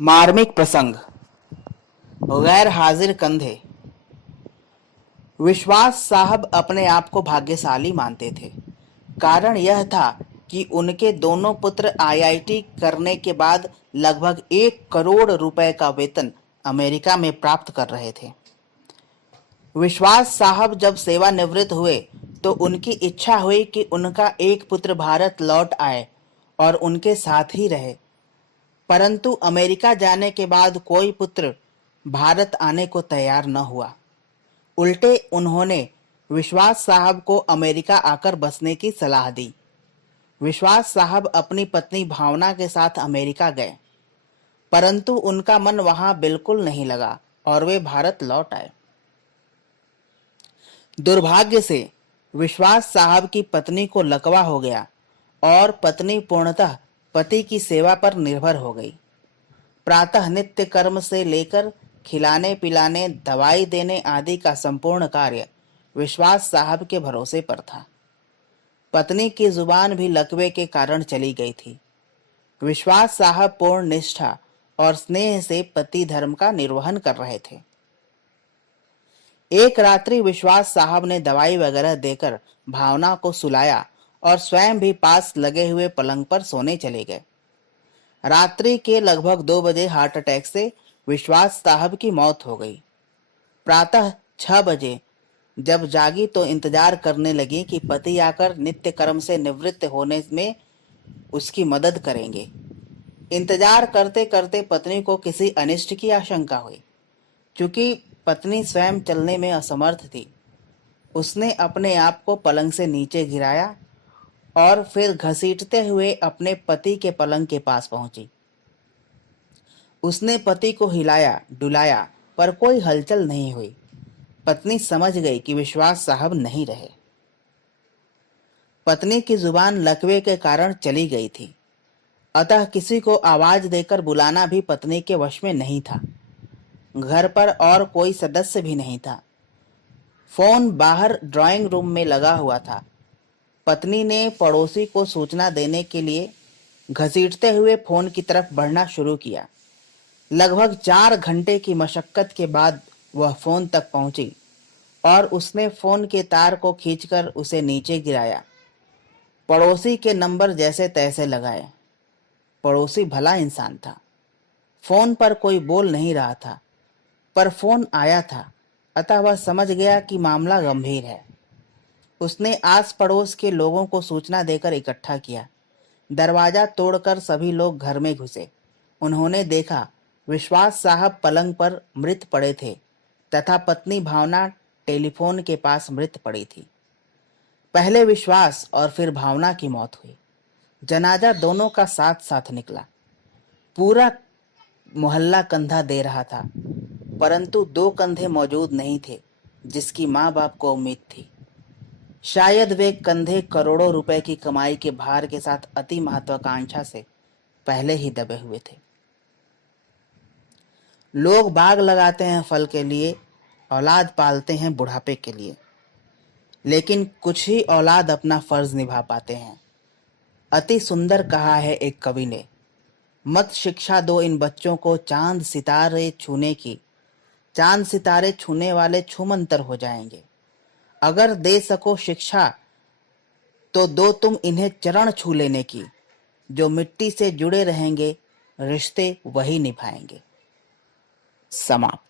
मार्मिक प्रसंग। गैर हाजिर कंधे। विश्वास साहब अपने आप को भाग्यशाली मानते थे। कारण यह था कि उनके दोनों पुत्र आईआईटी करने के बाद लगभग 1 करोड़ रुपए का वेतन अमेरिका में प्राप्त कर रहे थे। विश्वास साहब जब सेवानिवृत्त हुए तो उनकी इच्छा हुई कि उनका एक पुत्र भारत लौट आए और उनके साथ ही रहे। परंतु अमेरिका जाने के बाद कोई पुत्र भारत आने को तैयार न हुआ। उल्टे उन्होंने विश्वास साहब को अमेरिका आकर बसने की सलाह दी। विश्वास साहब अपनी पत्नी भावना के साथ अमेरिका गए, परंतु उनका मन वहां बिल्कुल नहीं लगा और वे भारत लौट आए। दुर्भाग्य से विश्वास साहब की पत्नी को लकवा हो गया और पत्नी पूर्णतः पति की सेवा पर निर्भर हो गई। प्रातः नित्य कर्म से लेकर खिलाने पिलाने, दवाई देने आदि का संपूर्ण कार्य विश्वास साहब के भरोसे पर था। पत्नी की जुबान भी लकवे के कारण चली गई थी। विश्वास साहब पूर्ण निष्ठा और स्नेह से पति धर्म का निर्वहन कर रहे थे। एक रात्रि विश्वास साहब ने दवाई वगैरह देकर भावना को सुलाया और स्वयं भी पास लगे हुए पलंग पर सोने चले गए। रात्रि के लगभग 2 बजे हार्ट अटैक से विश्वास साहब की मौत हो गई। प्रातः 6 बजे जब जागी तो इंतजार करने लगी कि पति आकर नित्य कर्म से निवृत्त होने में उसकी मदद करेंगे। इंतजार करते करते पत्नी को किसी अनिष्ट की आशंका हुई। चूंकि पत्नी स्वयं चलने में असमर्थ थी, उसने अपने आप को पलंग से नीचे गिराया और फिर घसीटते हुए अपने पति के पलंग के पास पहुंची। उसने पति को हिलाया डुलाया पर कोई हलचल नहीं हुई। पत्नी समझ गई कि विश्वास साहब नहीं रहे। पत्नी की जुबान लकवे के कारण चली गई थी, अतः किसी को आवाज देकर बुलाना भी पत्नी के वश में नहीं था। घर पर और कोई सदस्य भी नहीं था। फोन बाहर ड्राइंग रूम में लगा हुआ था। पत्नी ने पड़ोसी को सूचना देने के लिए घसीटते हुए फोन की तरफ बढ़ना शुरू किया। लगभग 4 घंटे की मशक्कत के बाद वह फोन तक पहुंची और उसने फोन के तार को खींचकर उसे नीचे गिराया। पड़ोसी के नंबर जैसे तैसे लगाए। पड़ोसी भला इंसान था। फोन पर कोई बोल नहीं रहा था, पर फोन आया था, अतः वह समझ गया कि मामला गंभीर है। उसने आस पड़ोस के लोगों को सूचना देकर इकट्ठा किया। दरवाजा तोड़कर सभी लोग घर में घुसे। उन्होंने देखा विश्वास साहब पलंग पर मृत पड़े थे तथा पत्नी भावना टेलीफोन के पास मृत पड़ी थी। पहले विश्वास और फिर भावना की मौत हुई। जनाजा दोनों का साथ साथ निकला। पूरा मोहल्ला कंधा दे रहा था, परंतु 2 कंधे मौजूद नहीं थे जिसकी माँ बाप को उम्मीद थी। शायद वे कंधे करोड़ों रुपए की कमाई के भार के साथ अति महत्वाकांक्षा से पहले ही दबे हुए थे। लोग बाग लगाते हैं फल के लिए, औलाद पालते हैं बुढ़ापे के लिए, लेकिन कुछ ही औलाद अपना फर्ज निभा पाते हैं। अति सुंदर कहा है एक कवि ने, मत शिक्षा दो इन बच्चों को चांद सितारे छूने की। चांद सितारे छूने वाले छूमंतर हो जाएंगे। अगर दे सको शिक्षा तो दो तुम इन्हें चरण छू लेने की। जो मिट्टी से जुड़े रहेंगे रिश्ते वही निभाएंगे। समाप्त।